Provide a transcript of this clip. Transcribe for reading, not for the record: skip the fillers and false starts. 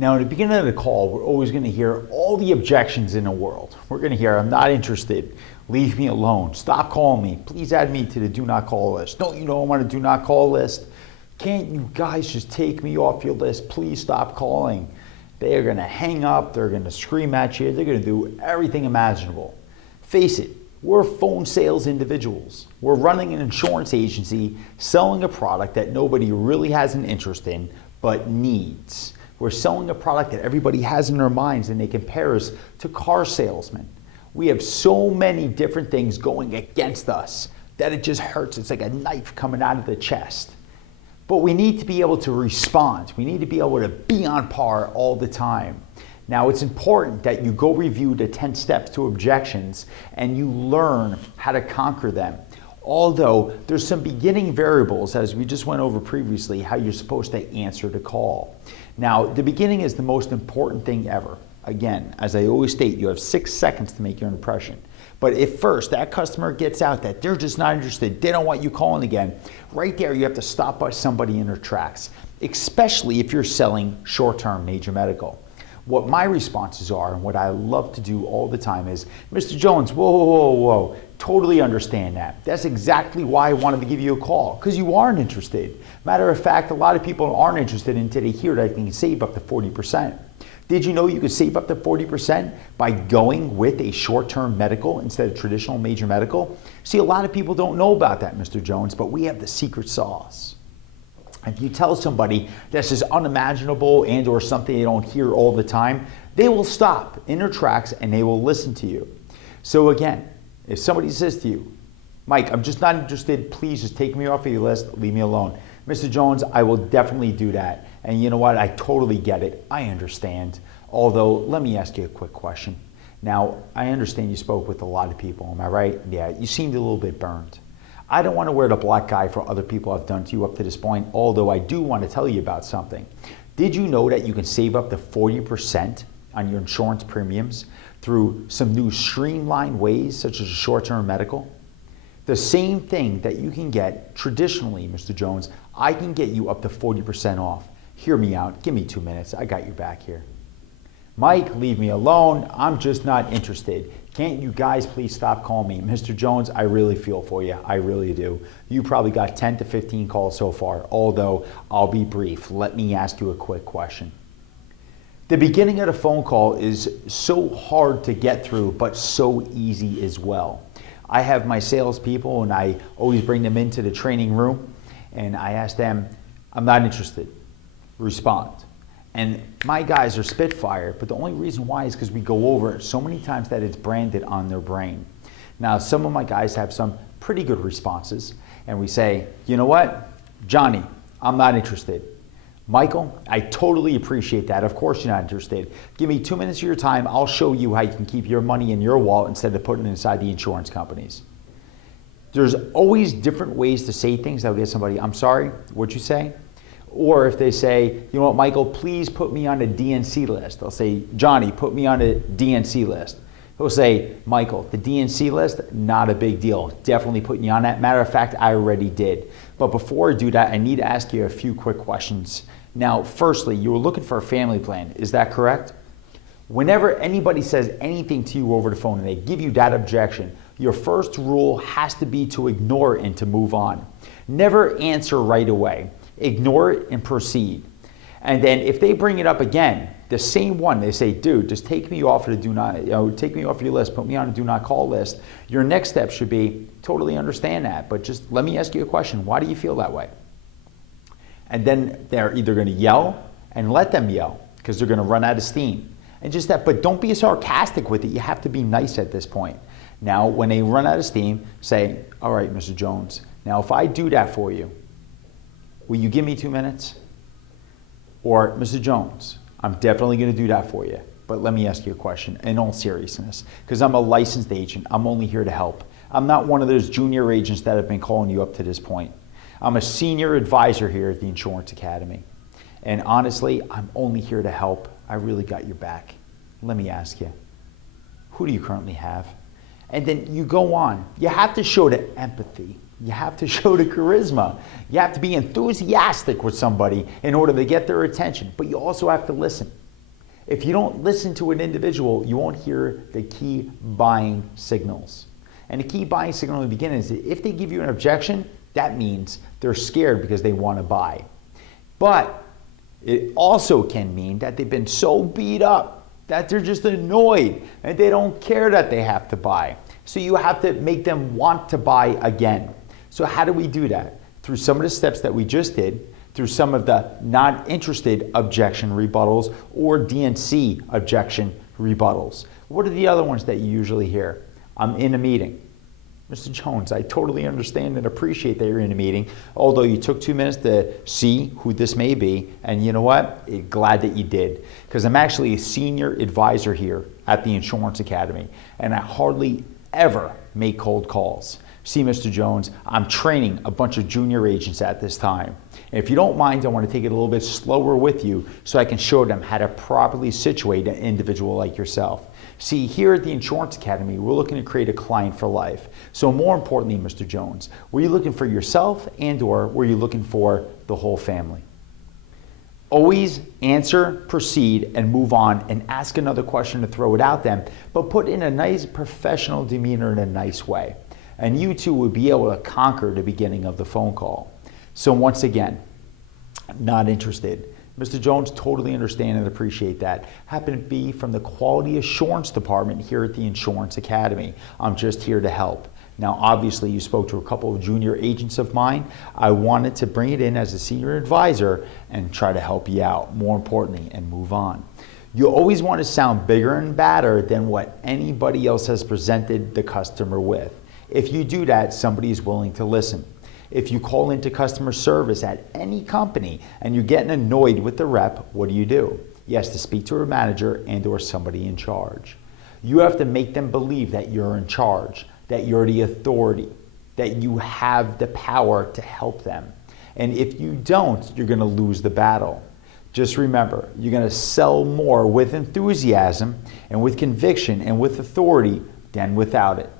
Now, in the beginning of the call, we're always going to hear all the objections in the world. We're going to hear, I'm not interested. Leave me alone. Stop calling me. Please add me to the do not call list. Don't you know I'm on a do not call list? Can't you guys just take me off your list? Please stop calling. They are going to hang up. They're going to scream at you. They're going to do everything imaginable. Face it, we're phone sales individuals. We're running an insurance agency selling a product that nobody really has an interest in but needs. We're selling a product that everybody has in their minds and they compare us to car salesmen. We have so many different things going against us that it just hurts. It's like a knife coming out of the chest. But we need to be able to respond. We need to be able to be on par all the time. Now, it's important that you go review the 10 steps to objections and you learn how to conquer them. Although there's some beginning variables, as we just went over previously, how you're supposed to answer the call. Now, the beginning is the most important thing ever. Again, as I always state, you have 6 seconds to make your impression. But if first that customer gets out that they're just not interested, they don't want you calling again, right there you have to stop by somebody in their tracks, especially if you're selling short-term major medical. What my responses are and what I love to do all the time is, Mr. Jones, whoa, whoa, whoa, whoa, totally understand that. That's exactly why I wanted to give you a call, because you aren't interested. Matter of fact, a lot of people aren't interested until they hear that they can save up to 40%. Did you know you could save up to 40% by going with a short-term medical instead of traditional major medical? See, a lot of people don't know about that, Mr. Jones, but we have the secret sauce. If you tell somebody this is unimaginable and or something they don't hear all the time, they will stop in their tracks and they will listen to you. So again, if somebody says to you, Mike, I'm just not interested, please just take me off of your list, leave me alone. Mr. Jones, I will definitely do that. And you know what, I totally get it, I understand. Although, let me ask you a quick question. Now, I understand you spoke with a lot of people, am I right? Yeah, you seemed a little bit burned. I don't want to wear the black eye for other people have done to you up to this point, although I do want to tell you about something. Did you know that you can save up to 40% on your insurance premiums through some new streamlined ways, such as short-term medical? The same thing that you can get traditionally, Mr. Jones, I can get you up to 40% off. Hear me out, give me 2 minutes, I got your back here. Mike, leave me alone, I'm just not interested. Can't you guys please stop calling me? Mr. Jones, I really feel for you, I really do. You probably got 10 to 15 calls so far, although I'll be brief. Let me ask you a quick question. The beginning of the phone call is so hard to get through, but so easy as well. I have my salespeople and I always bring them into the training room and I ask them, I'm not interested, respond. And my guys are spitfire, but the only reason why is because we go over it so many times that it's branded on their brain. Now, some of my guys have some pretty good responses, and we say, you know what, Johnny, I'm not interested. Michael, I totally appreciate that. Of course you're not interested. Give me 2 minutes of your time. I'll show you how you can keep your money in your wallet instead of putting it inside the insurance companies. There's always different ways to say things that would get somebody, I'm sorry, what'd you say? Or if they say, you know what, Michael, please put me on the DNC list. They'll say, Johnny, put me on the DNC list. He'll say, Michael, the DNC list, not a big deal. Definitely putting you on that. Matter of fact, I already did. But before I do that, I need to ask you a few quick questions. Now, firstly, you were looking for a family plan. Is that correct? Whenever anybody says anything to you over the phone and they give you that objection, your first rule has to be to ignore it and to move on. Never answer right away. Ignore it and proceed. And then if they bring it up again, the same one, they say, dude, just take me off of the do not, take me off your list, put me on a do not call list. Your next step should be, totally understand that, but just let me ask you a question. Why do you feel that way? And then they're either going to yell and let them yell because they're going to run out of steam. And just that, but don't be sarcastic with it. You have to be nice at this point. Now, when they run out of steam, say, all right, Mr. Jones, now if I do that for you, will you give me 2 minutes? Or, Mr. Jones, I'm definitely going to do that for you, but let me ask you a question in all seriousness, because I'm a licensed agent. I'm only here to help. I'm not one of those junior agents that have been calling you up to this point. I'm a senior advisor here at the Insurance Academy. And honestly, I'm only here to help. I really got your back. Let me ask you, who do you currently have? And then you go on. You have to show the empathy. You have to show the charisma. You have to be enthusiastic with somebody in order to get their attention, but you also have to listen. If you don't listen to an individual, you won't hear the key buying signals. And the key buying signal in the beginning is that if they give you an objection, that means they're scared because they want to buy. But it also can mean that they've been so beat up that they're just annoyed and they don't care that they have to buy. So you have to make them want to buy again. So how do we do that? Through some of the steps that we just did, through some of the not interested objection rebuttals or DNC objection rebuttals. What are the other ones that you usually hear? I'm in a meeting. Mr. Jones, I totally understand and appreciate that you're in a meeting, although you took 2 minutes to see who this may be, and you know what? Glad that you did, because I'm actually a senior advisor here at the Insurance Academy, and I hardly ever make cold calls. See, Mr. Jones, I'm training a bunch of junior agents at this time. And if you don't mind, I want to take it a little bit slower with you so I can show them how to properly situate an individual like yourself. See, here at the Insurance Academy, we're looking to create a client for life. So more importantly, Mr. Jones, were you looking for yourself and/or were you looking for the whole family? Always answer, proceed, and move on, and ask another question to throw it out them, but put in a nice professional demeanor in a nice way. And you too will be able to conquer the beginning of the phone call. So once again, not interested. Mr. Jones, totally understand and appreciate that. Happen to be from the Quality Assurance Department here at the Insurance Academy. I'm just here to help. Now, obviously, you spoke to a couple of junior agents of mine. I wanted to bring it in as a senior advisor and try to help you out, more importantly, and move on. You always want to sound bigger and badder than what anybody else has presented the customer with. If you do that, somebody is willing to listen. If you call into customer service at any company and you're getting annoyed with the rep, what do? You have to speak to a manager and/or somebody in charge. You have to make them believe that you're in charge, that you're the authority, that you have the power to help them. And if you don't, you're going to lose the battle. Just remember, you're going to sell more with enthusiasm and with conviction and with authority than without it.